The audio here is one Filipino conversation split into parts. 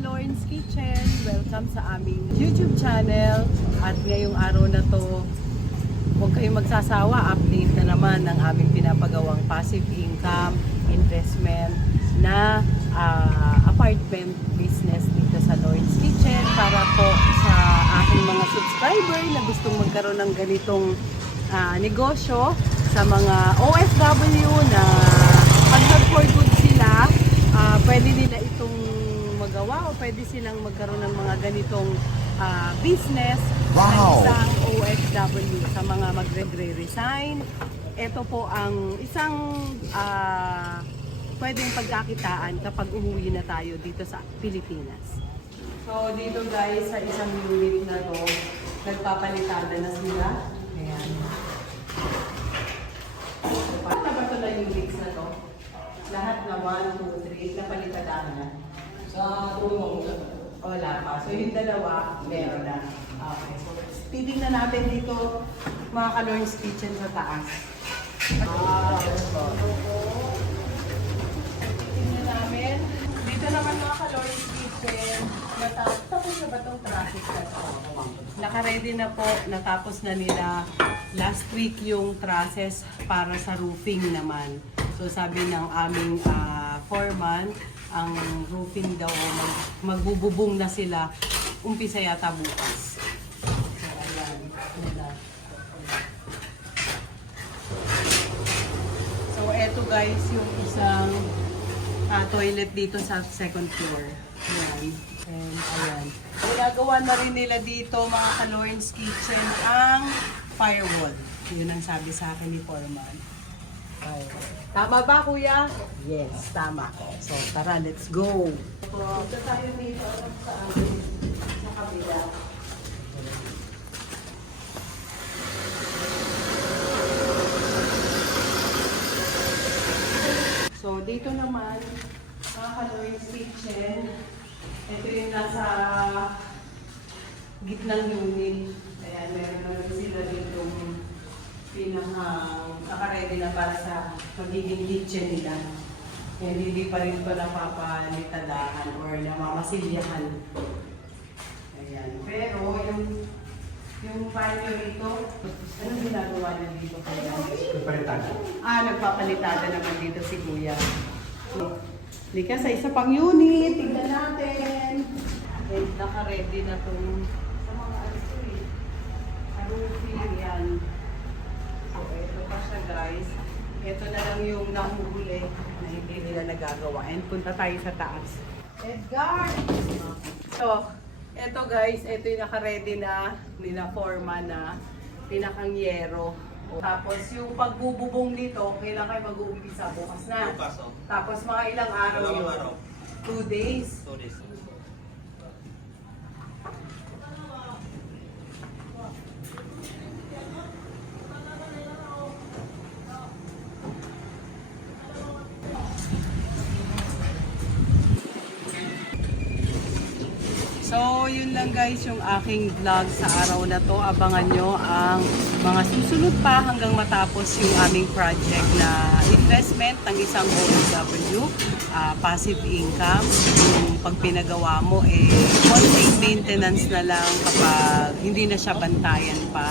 ka-Lawrence Kitchen! Welcome sa aming YouTube channel. At ngayong araw na to, huwag kayong magsasawa, update na naman ng aming pinapagawang passive income investment na apartment business dito sa Lawrence Kitchen para po sa aking mga subscriber na gustong magkaroon ng ganitong negosyo, sa mga OFW na pag nag-for good sila, pwede nila itong magawa o pwede silang magkaroon ng mga ganitong business ng isang OFW sa mga magre-resign. Ito po ang isang pwedeng pagkakitaan kapag umuwi na tayo dito sa Pilipinas. So dito guys, sa isang unit na to, nagpapalitada na sila. Ayan. Paano ba ito na units na to? Lahat na 1, 2, 3, napalitadaan na. Sa tulong wala pa. So yung dalawa, meron na. Okay. So titignan natin dito mga ka-Lawrence Kitchen sa taas. Titignan namin. Dito naman mga ka-Lawrence Kitchen. Tapos na ba itong traffic na ito? Naka-ready na po. Natapos na nila last week yung process para sa roofing naman. So sabi ng aming foreman, ang roofing daw magbububong na sila, umpisa yata bukas. So ayan. So eto guys yung isang toilet dito sa second floor. Ayan. And ayan. Ginagawa na rin nila dito mga ka-Lawrence Kitchen ang firewall. Yun ang sabi sa akin ni foreman. Tama ba, kuya? Yes, tama. So, tara, let's go. Punta tayo dito sa kabila. So, dito naman, mga ka-Lawrence Kitchen, ito yung nasa gitnang unit. Ayan, meron naman sila dito naka-ready na para sa magiging kitchen nila. And hindi pa rin ito napapalitadahan or namamasilyahan. Ayan. Pero yung banyo rito, anong ginagawa niya dito kaya? Nagpalitada. Nagpapalitada naman dito si kuya. Lika sa isa pang unit, tignan natin. And naka-ready na itong sa mga roofing yan. So, ito pa siya guys. Ito na lang yung nahuhuli na hindi nila nagagawa. And punta tayo sa taas. Edgar! So, ito guys, ito yung naka-ready na nila foreman na pinakang yero. Tapos yung pagbububong nito, kailan kayo mag-uumpisa? Bukas na. Tapos mga ilang araw yun? 2 days? 2 days. So, yun lang guys yung aking vlog sa araw na to. Abangan nyo ang mga susunod pa hanggang matapos yung aming project na investment ng isang OFW, passive income. Yung pag pinagawa mo, konting maintenance na lang kapag hindi na siya bantayan pa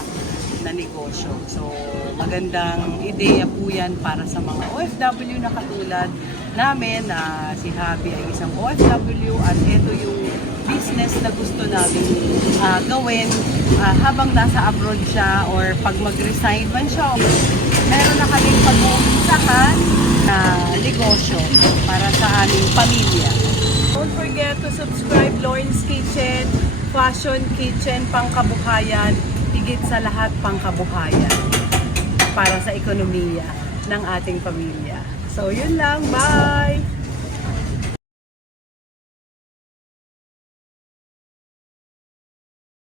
na negosyo. So, magandang ideya po yan para sa mga OFW na katulad namin na si Javi ay isang OFW at ito yung business na gusto namin gawin habang nasa abroad siya or pag mag-resign man siya. Meron na kaming pag-uumpisahan na negosyo para sa aming pamilya. Don't forget to subscribe Lawrence Kitchen, Fashion Kitchen, pangkabuhayan, higit sa lahat pangkabuhayan para sa ekonomiya ng ating pamilya. So yun lang, bye!